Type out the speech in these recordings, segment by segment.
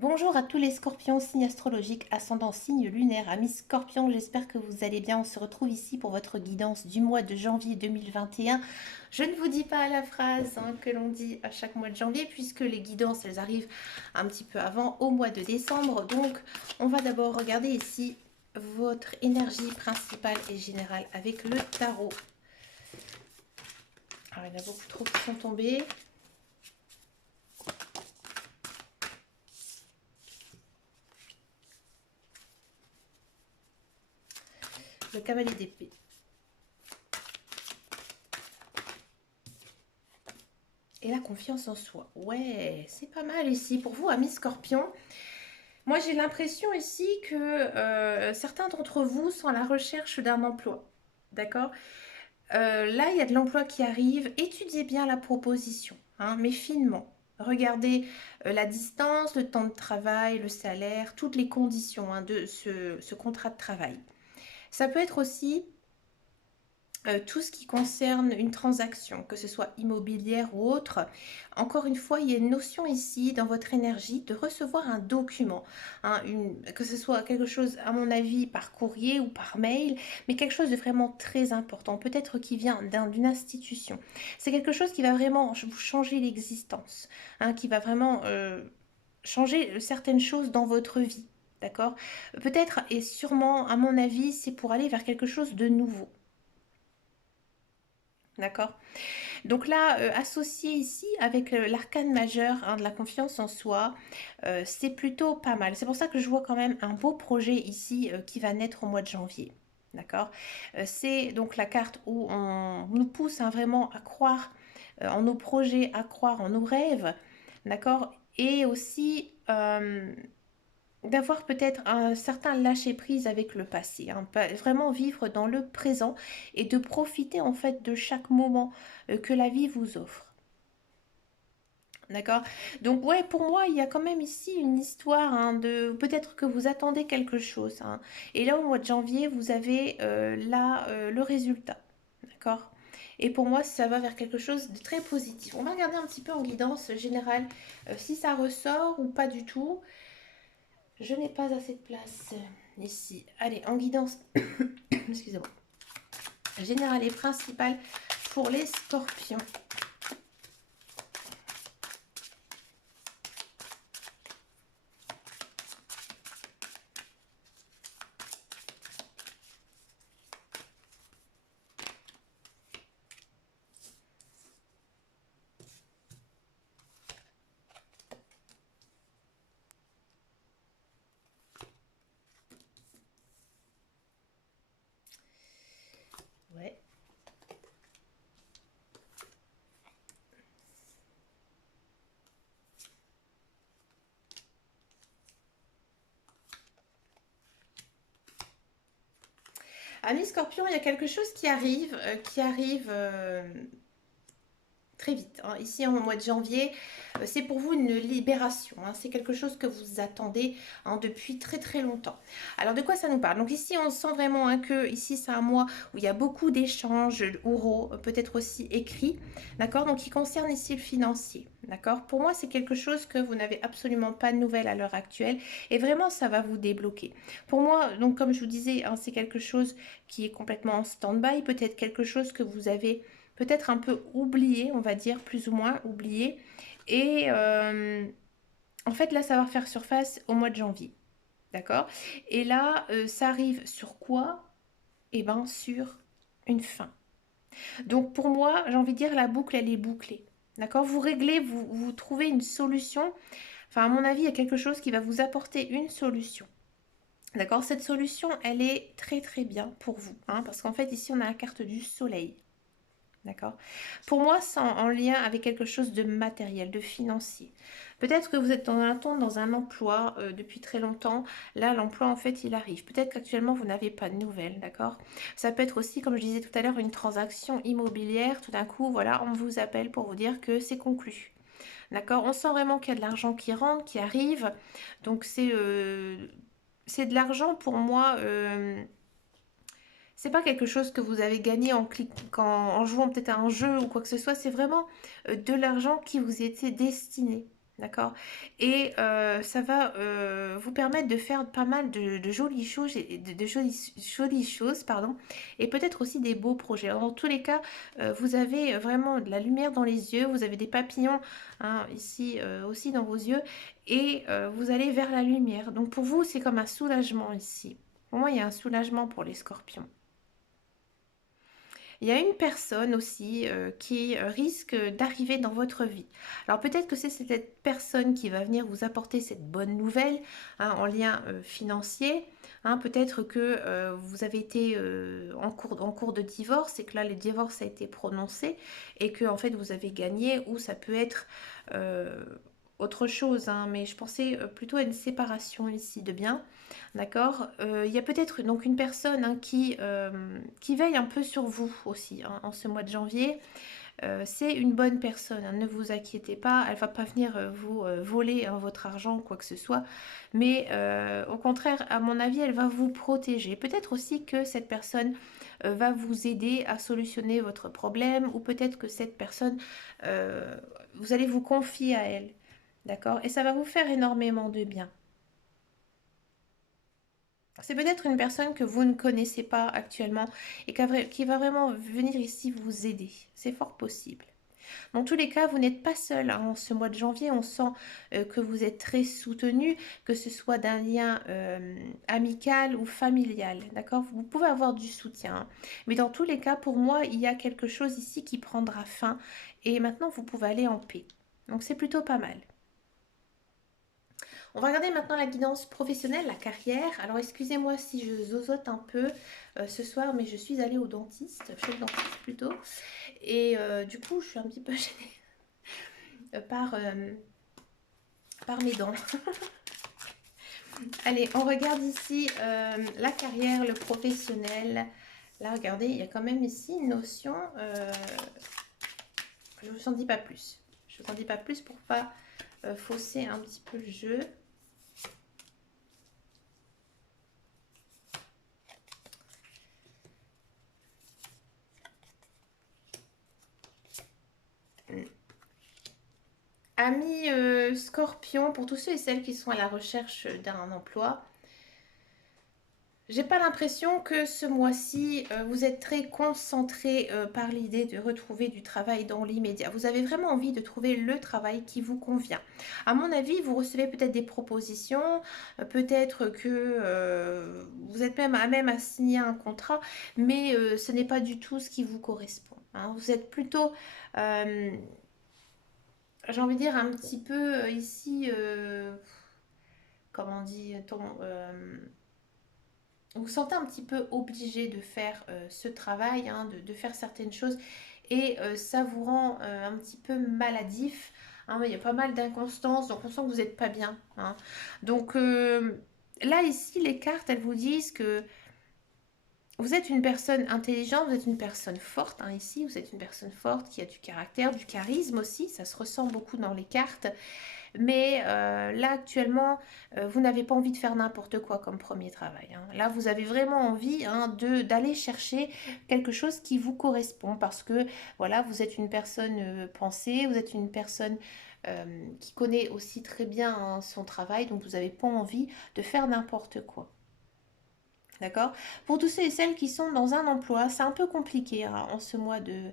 Bonjour à tous les scorpions, signe astrologique, ascendant signe lunaire, amis scorpions, j'espère que vous allez bien. On se retrouve ici pour votre guidance du mois de janvier 2021. Je ne vous dis pas la phrase que l'on dit à chaque mois de janvier, puisque les guidances, elles arrivent un petit peu avant, au mois de décembre. Donc, on va d'abord regarder ici votre énergie principale et générale avec le tarot. Alors, il y en a beaucoup trop qui sont tombés. Le cavalier d'épée. Et la confiance en soi. Ouais, c'est pas mal ici. Pour vous, amis scorpions, moi j'ai l'impression ici que certains d'entre vous sont à la recherche d'un emploi. D'accord. Là, il y a de l'emploi qui arrive. Étudiez bien la proposition, mais finement. Regardez la distance, le temps de travail, le salaire, toutes les conditions de ce contrat de travail. Ça peut être aussi tout ce qui concerne une transaction, que ce soit immobilière ou autre. Encore une fois, il y a une notion ici dans votre énergie de recevoir un document, que ce soit quelque chose, à mon avis, par courrier ou par mail, mais quelque chose de vraiment très important, peut-être qui vient d'une institution. C'est quelque chose qui va vraiment vous changer l'existence, qui va vraiment changer certaines choses dans votre vie. D'accord. Peut-être et sûrement, à mon avis, c'est pour aller vers quelque chose de nouveau. D'accord. Donc là, associé ici avec l'arcane majeur de la confiance en soi, c'est plutôt pas mal. C'est pour ça que je vois quand même un beau projet ici qui va naître au mois de janvier. D'accord. C'est donc la carte où on nous pousse vraiment à croire en nos projets, à croire en nos rêves. D'accord. Et aussi d'avoir peut-être un certain lâcher-prise avec le passé, vraiment vivre dans le présent et de profiter en fait de chaque moment que la vie vous offre. D'accord. Donc ouais, pour moi, il y a quand même ici une histoire de peut-être que vous attendez quelque chose. Et là, au mois de janvier, vous avez là le résultat. D'accord. Et pour moi, ça va vers quelque chose de très positif. On va regarder un petit peu en guidance générale si ça ressort ou pas du tout. Je n'ai pas assez de place ici. Allez, en guidance, excusez-moi, générale et principale pour les scorpions. Ouais. Amis scorpions, il y a quelque chose qui arrive très vite. Ici, en mois de janvier, c'est pour vous une libération. C'est quelque chose que vous attendez depuis très très longtemps. Alors, de quoi ça nous parle? Donc ici, on sent vraiment que ici, c'est un mois où il y a beaucoup d'échanges oraux, peut-être aussi écrits, d'accord? Donc, qui concerne ici le financier, d'accord? Pour moi, c'est quelque chose que vous n'avez absolument pas de nouvelles à l'heure actuelle et vraiment, ça va vous débloquer. Pour moi, donc comme je vous disais, c'est quelque chose qui est complètement en stand-by, peut-être quelque chose que vous avez peut-être un peu oublié, on va dire, plus ou moins oublié. Et en fait, là, ça va refaire surface au mois de janvier. D'accord. Et là, ça arrive sur quoi? Eh bien, sur une fin. Donc, pour moi, j'ai envie de dire, la boucle, elle est bouclée. D'accord. Vous réglez, vous trouvez une solution. Enfin, à mon avis, il y a quelque chose qui va vous apporter une solution. D'accord. Cette solution, elle est très très bien pour vous. Parce qu'en fait, ici, on a la carte du soleil. D'accord. Pour moi, c'est en lien avec quelque chose de matériel, de financier. Peut-être que vous êtes dans un emploi depuis très longtemps. Là, l'emploi, en fait, il arrive. Peut-être qu'actuellement, vous n'avez pas de nouvelles, d'accord. Ça peut être aussi, comme je disais tout à l'heure, une transaction immobilière. Tout d'un coup, voilà, on vous appelle pour vous dire que c'est conclu. D'accord. On sent vraiment qu'il y a de l'argent qui rentre, qui arrive. Donc, c'est de l'argent pour moi. C'est pas quelque chose que vous avez gagné en cliquant, en jouant peut-être à un jeu ou quoi que ce soit. C'est vraiment de l'argent qui vous était destiné. D'accord? Et ça va vous permettre de faire pas mal de jolies choses, et de jolies choses, pardon, et peut-être aussi des beaux projets. Alors, dans tous les cas, vous avez vraiment de la lumière dans les yeux, vous avez des papillons hein, ici aussi dans vos yeux, et vous allez vers la lumière. Donc pour vous, c'est comme un soulagement ici. Pour moi, il y a un soulagement pour les scorpions. Il y a une personne aussi qui risque d'arriver dans votre vie. Alors peut-être que c'est cette personne qui va venir vous apporter cette bonne nouvelle hein, en lien financier. Hein, peut-être que vous avez été en cours de divorce et que là le divorce a été prononcé et que en fait vous avez gagné, ou ça peut être euh, autre chose, hein, mais je pensais plutôt à une séparation ici de biens. D'accord. Il y a peut-être donc une personne hein, qui veille un peu sur vous aussi hein, en ce mois de janvier. C'est une bonne personne, hein, ne vous inquiétez pas, elle va pas venir vous voler hein, votre argent ou quoi que ce soit, mais au contraire, à mon avis, elle va vous protéger. Peut-être aussi que cette personne va vous aider à solutionner votre problème, ou peut-être que cette personne, vous allez vous confier à elle, d'accord? Et ça va vous faire énormément de bien. C'est peut-être une personne que vous ne connaissez pas actuellement et qui va vraiment venir ici vous aider. C'est fort possible. Dans tous les cas, vous n'êtes pas seul. Hein. En ce mois de janvier, on sent que vous êtes très soutenu, que ce soit d'un lien amical ou familial. D'accord? Vous pouvez avoir du soutien. Hein. Mais dans tous les cas, pour moi, il y a quelque chose ici qui prendra fin. Et maintenant, vous pouvez aller en paix. Donc c'est plutôt pas mal. On va regarder maintenant la guidance professionnelle, la carrière. Alors excusez-moi si je zozote un peu ce soir, mais je suis allée au dentiste, chez le dentiste plutôt. Et du coup, je suis un petit peu gênée par mes dents. Allez, on regarde ici la carrière, le professionnel. Là, regardez, il y a quand même ici une notion. Je ne vous en dis pas plus. Je vous en dis pas plus pour pas fausser un petit peu le jeu. Amis Scorpion, pour tous ceux et celles qui sont à la recherche d'un emploi, j'ai pas l'impression que ce mois-ci, vous êtes très concentré par l'idée de retrouver du travail dans l'immédiat. Vous avez vraiment envie de trouver le travail qui vous convient. À mon avis, vous recevez peut-être des propositions, peut-être que vous êtes même à signer un contrat, mais ce n'est pas du tout ce qui vous correspond. Hein. Vous êtes plutôt j'ai envie de dire un petit peu ici, comment dit-on, vous vous sentez un petit peu obligé de faire ce travail, hein, de faire certaines choses, et ça vous rend un petit peu maladif. Hein, il y a pas mal d'inconstance, donc on sent que vous n'êtes pas bien. Hein. Donc là, ici, les cartes, elles vous disent que vous êtes une personne intelligente, vous êtes une personne forte. Hein, ici, vous êtes une personne forte qui a du caractère, du charisme aussi. Ça se ressent beaucoup dans les cartes. Mais là, actuellement, vous n'avez pas envie de faire n'importe quoi comme premier travail. Hein. Là, vous avez vraiment envie hein, d'aller chercher quelque chose qui vous correspond parce que, voilà, vous êtes une personne pensée, vous êtes une personne qui connaît aussi très bien hein, son travail, donc vous n'avez pas envie de faire n'importe quoi. D'accord? Pour tous ceux et celles qui sont dans un emploi, c'est un peu compliqué hein, en ce mois de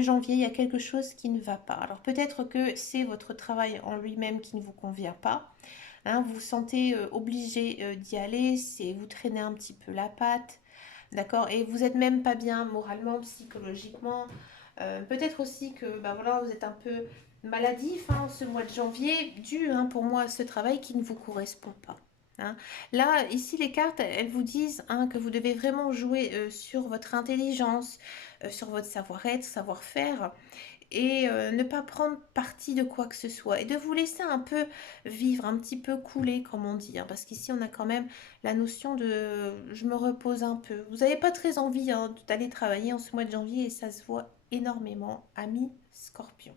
janvier, il y a quelque chose qui ne va pas. Alors peut-être que c'est votre travail en lui-même qui ne vous convient pas. Hein, vous vous sentez obligé d'y aller, c'est vous traînez un petit peu la patte, d'accord? Et vous n'êtes même pas bien moralement, psychologiquement. Peut-être aussi que bah voilà, vous êtes un peu maladif hein, ce mois de janvier, dû hein, pour moi à ce travail qui ne vous correspond pas. Hein. Là, ici, les cartes, elles vous disent hein, que vous devez vraiment jouer sur votre intelligence, sur votre savoir-être, savoir-faire, et ne pas prendre parti de quoi que ce soit, et de vous laisser un peu vivre, un petit peu couler, comme on dit, hein, parce qu'ici, on a quand même la notion de je me repose un peu. Vous n'avez pas très envie hein, d'aller travailler en ce mois de janvier, et ça se voit énormément, amis Scorpion.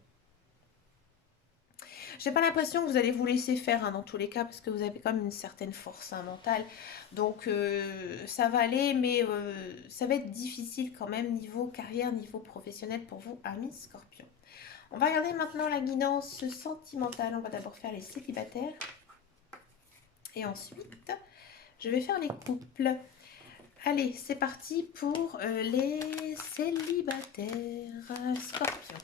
J'ai pas l'impression que vous allez vous laisser faire hein, dans tous les cas parce que vous avez quand même une certaine force hein, mentale. Donc ça va aller, mais ça va être difficile quand même niveau carrière, niveau professionnel pour vous, amis Scorpion. On va regarder maintenant la guidance sentimentale. On va d'abord faire les célibataires. Et ensuite, je vais faire les couples. Allez, c'est parti pour les célibataires. Scorpion.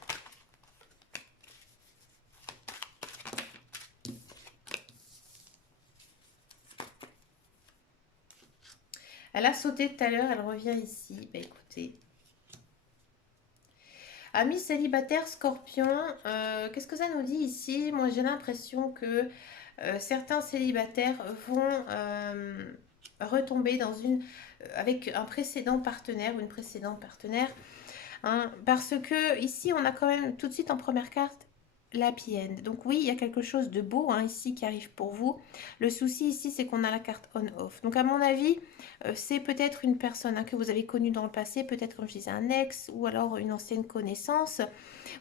Elle a sauté tout à l'heure, elle revient ici. Bah, écoutez. Amis célibataires Scorpion, qu'est-ce que ça nous dit ici? Moi, j'ai l'impression que certains célibataires vont retomber dans avec un précédent partenaire ou une précédente partenaire. Hein, parce que ici, on a quand même tout de suite en première carte l'happy end. Donc oui, il y a quelque chose de beau hein, ici qui arrive pour vous. Le souci ici, c'est qu'on a la carte on-off. Donc à mon avis, c'est peut-être une personne hein, que vous avez connue dans le passé, peut-être comme je disais un ex ou alors une ancienne connaissance.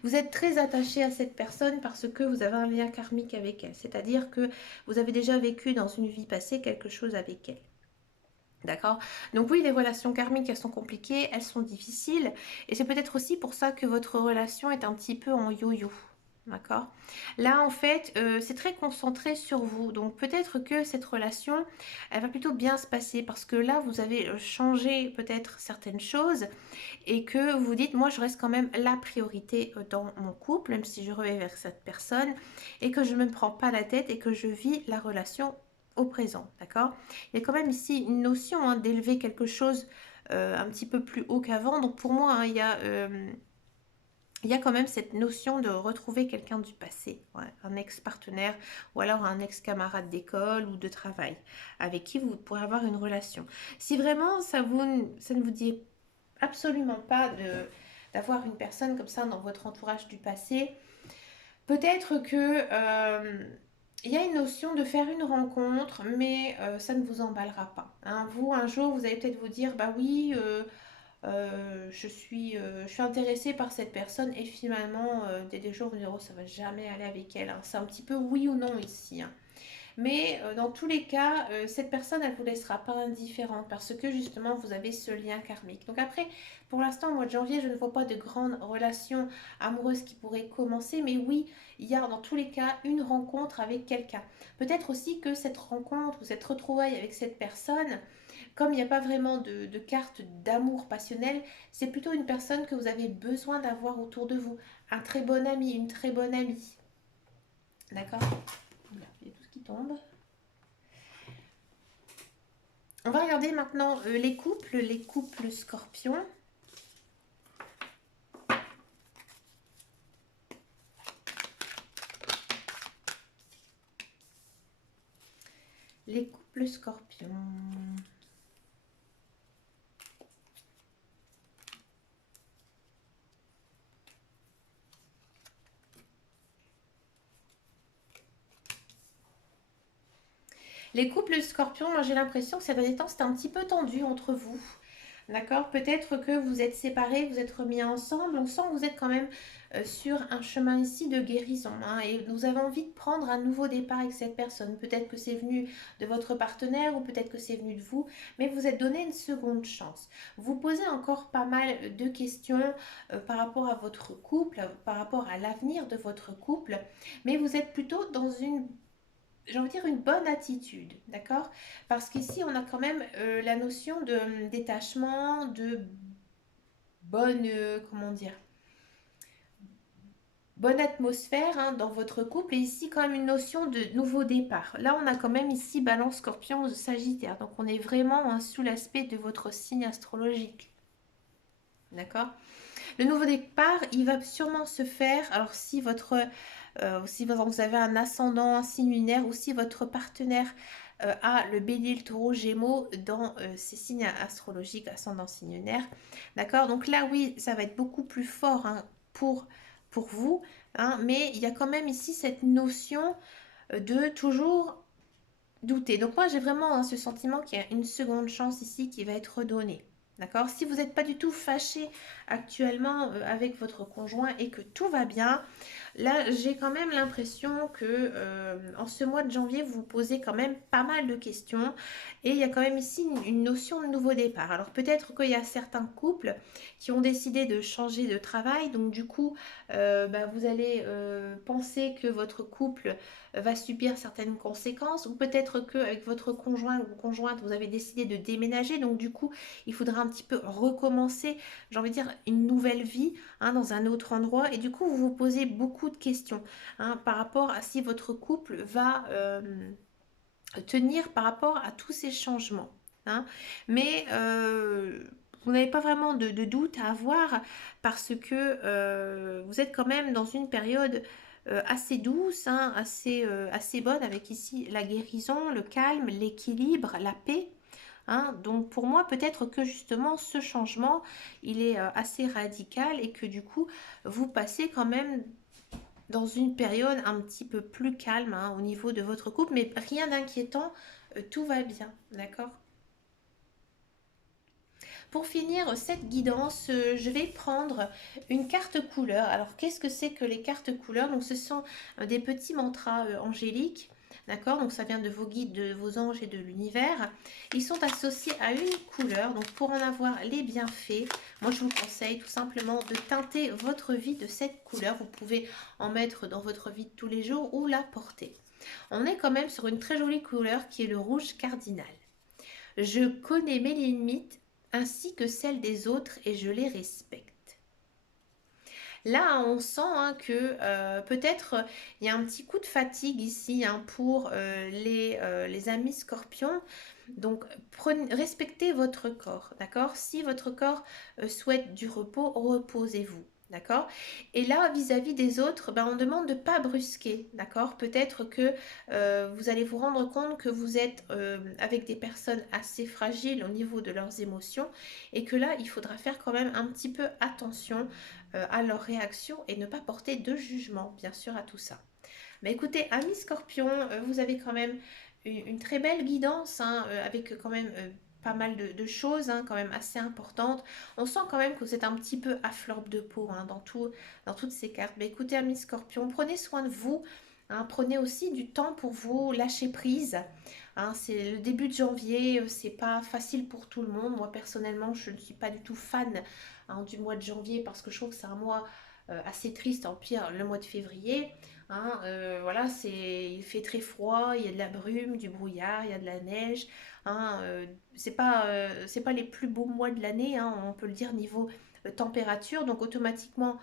Vous êtes très attaché à cette personne parce que vous avez un lien karmique avec elle. C'est-à-dire que vous avez déjà vécu dans une vie passée quelque chose avec elle. D'accord? Donc oui, les relations karmiques, elles sont compliquées, elles sont difficiles. Et c'est peut-être aussi pour ça que votre relation est un petit peu en yo-yo. D'accord? Là, en fait, c'est très concentré sur vous. Donc peut-être que cette relation, elle va plutôt bien se passer parce que là, vous avez changé peut-être certaines choses et que vous dites, moi, je reste quand même la priorité dans mon couple, même si je reviens vers cette personne et que je ne me prends pas la tête et que je vis la relation au présent, d'accord? Il y a quand même ici une notion hein, d'élever quelque chose un petit peu plus haut qu'avant. Donc pour moi, hein, il y a quand même cette notion de retrouver quelqu'un du passé, ouais, un ex-partenaire ou alors un ex-camarade d'école ou de travail avec qui vous pourrez avoir une relation. Si vraiment ça ne vous dit absolument pas d'avoir une personne comme ça dans votre entourage du passé, peut-être que il y a une notion de faire une rencontre, mais ça ne vous emballera pas. Hein. Vous, un jour, vous allez peut-être vous dire, bah oui, je suis intéressée par cette personne, et finalement, dès des jours, vous direz, oh, ça va jamais aller avec elle. Hein. C'est un petit peu oui ou non ici. Hein. Mais dans tous les cas, cette personne, elle ne vous laissera pas indifférente parce que justement, vous avez ce lien karmique. Donc après, pour l'instant, au mois de janvier, je ne vois pas de grandes relations amoureuses qui pourraient commencer. Mais oui, il y a dans tous les cas une rencontre avec quelqu'un. Peut-être aussi que cette rencontre ou cette retrouvaille avec cette personne, comme il n'y a pas vraiment de carte d'amour passionnel, c'est plutôt une personne que vous avez besoin d'avoir autour de vous. Un très bon ami, une très bonne amie. D'accord? Il y a tout ce qui tombe. On va regarder maintenant les couples scorpions. Les couples scorpions. Les couples scorpions, moi j'ai l'impression que ces derniers temps, c'était un petit peu tendu entre vous. D'accord? Peut-être que vous êtes séparés, vous êtes remis ensemble. On sent que vous êtes quand même sur un chemin ici de guérison. Hein, et vous avez envie de prendre un nouveau départ avec cette personne. Peut-être que c'est venu de votre partenaire ou peut-être que c'est venu de vous. Mais vous êtes donné une seconde chance. Vous posez encore pas mal de questions par rapport à votre couple, par rapport à l'avenir de votre couple. Mais vous êtes plutôt dans une j'ai envie de dire une bonne attitude, d'accord? Parce qu'ici, on a quand même la notion de détachement, de bonne, comment dire, bonne atmosphère hein, dans votre couple. Et ici, quand même une notion de nouveau départ. Là, on a quand même ici Balance, Scorpion, Sagittaire. Donc, on est vraiment hein, sous l'aspect de votre signe astrologique, d'accord? Le nouveau départ, il va sûrement se faire. Alors, si vous avez un ascendant, un signe lunaire, ou si votre partenaire a le bélier, le taureau, gémeaux dans ces signes astrologiques, ascendant, signe lunaire. D'accord? Donc là, oui, ça va être beaucoup plus fort hein, pour vous. Hein, mais il y a quand même ici cette notion de toujours douter. Donc moi, j'ai vraiment hein, ce sentiment qu'il y a une seconde chance ici qui va être redonnée. D'accord? Si vous n'êtes pas du tout fâché actuellement avec votre conjoint et que tout va bien, là j'ai quand même l'impression que en ce mois de janvier vous vous posez quand même pas mal de questions et il y a quand même ici une notion de nouveau départ. Alors peut-être qu'il y a certains couples qui ont décidé de changer de travail, donc du coup vous allez penser que votre couple va subir certaines conséquences, ou peut-être que avec votre conjoint ou conjointe vous avez décidé de déménager, donc du coup il faudra un petit peu recommencer, j'ai envie de dire une nouvelle vie dans un autre endroit, et du coup vous vous posez beaucoup de questions par rapport à si votre couple va tenir par rapport à tous ces changements. hein. Mais vous n'avez pas vraiment de doute à avoir parce que vous êtes quand même dans une période assez douce, assez bonne, avec ici la guérison, le calme, l'équilibre, la paix. Donc pour moi, peut-être que justement ce changement, il est assez radical et que du coup, vous passez quand même dans une période un petit peu plus calme au niveau de votre couple, mais rien d'inquiétant, tout va bien, d'accord? Pour finir cette guidance, je vais prendre une carte couleur. Alors, qu'est-ce que c'est que les cartes couleurs? Donc, ce sont des petits mantras angéliques. D'accord? Donc, ça vient de vos guides, de vos anges et de l'univers. Ils sont associés à une couleur. Donc, pour en avoir les bienfaits, moi, je vous conseille tout simplement de teinter votre vie de cette couleur. Vous pouvez en mettre dans votre vie de tous les jours ou la porter. On est quand même sur une très jolie couleur qui est le rouge cardinal. Je connais mes limites ainsi que celles des autres et je les respecte. Là, on sent que peut-être il y a un petit coup de fatigue ici pour les amis scorpions. Donc, respectez votre corps, d'accord? Si votre corps souhaite du repos, reposez-vous. D'accord? Et là, vis-à-vis des autres, on demande de ne pas brusquer. D'accord? Peut-être que vous allez vous rendre compte que vous êtes avec des personnes assez fragiles au niveau de leurs émotions et que là, il faudra faire quand même un petit peu attention à leurs réactions et ne pas porter de jugement, bien sûr, à tout ça. Mais écoutez, amis scorpions, vous avez quand même une très belle guidance avec quand même pas mal de choses quand même assez importantes. On sent quand même que vous êtes un petit peu à fleur de peau dans toutes ces cartes. Mais écoutez, amis scorpions, prenez soin de vous. Prenez aussi du temps pour vous lâcher prise. C'est le début de janvier, c'est pas facile pour tout le monde. Moi personnellement, je ne suis pas du tout fan du mois de janvier parce que je trouve que c'est un mois assez triste, en pire le mois de février. Voilà, il fait très froid, il y a de la brume, du brouillard, il y a de la neige. C'est pas les plus beaux mois de l'année, on peut le dire niveau température. Donc automatiquement,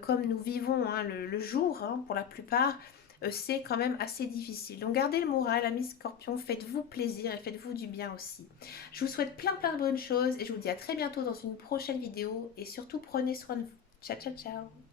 comme nous vivons le jour pour la plupart, c'est quand même assez difficile. Donc gardez le moral, amis scorpions, faites-vous plaisir et faites-vous du bien aussi. Je vous souhaite plein de bonnes choses et je vous dis à très bientôt dans une prochaine vidéo et surtout prenez soin de vous. Ciao ciao ciao.